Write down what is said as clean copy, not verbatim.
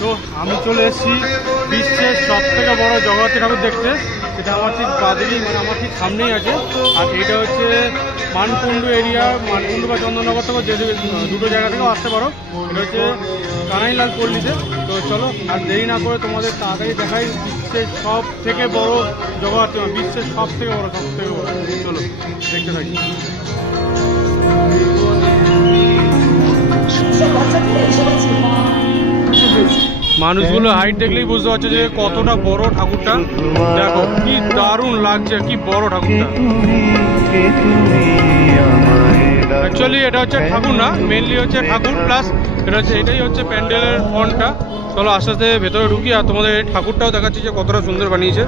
তো আমি চলে এসেছি বিশ্বের সব থেকে বড় জগন্নাথ ঠাকুর দেখতে। এটা আমার ঠিক বাদিকেই, মানে আমার ঠিক সামনেই আছে। আর এটা হচ্ছে মানকুণ্ডু এরিয়া, মানকুণ্ডু বা চন্দননগর থেকে যে দুটো জায়গা থেকেও আসতে পারো। এটা হচ্ছে কানাইলাল পল্লীতে। তো চলো আর দেরি না করে তোমাদের তাড়াতাড়ি দেখাই বিশ্বের সব থেকে বড় জগন্নাথ, বিশ্বের সব থেকে বড়, চলো দেখতে থাকি। মানুষগুলো হাইট দেখলেই বুঝতে পারছো যে কতটা বড় ঠাকুরটা। দেখো কি দারুণ লাগছে, কি বড় ঠাকুরটা। অ্যাকচুয়ালি এটা হচ্ছে ঠাকুর না, মেনলি হচ্ছে ঠাকুর প্লাস এটা হচ্ছে, এটাই হচ্ছে প্যান্ডেলের ফ্রন্টটা। চলো আস্তে আস্তে ভেতরে ঢুকি আর তোমাদের এই ঠাকুরটাও দেখাচ্ছি যে কতটা সুন্দর বানিয়েছে।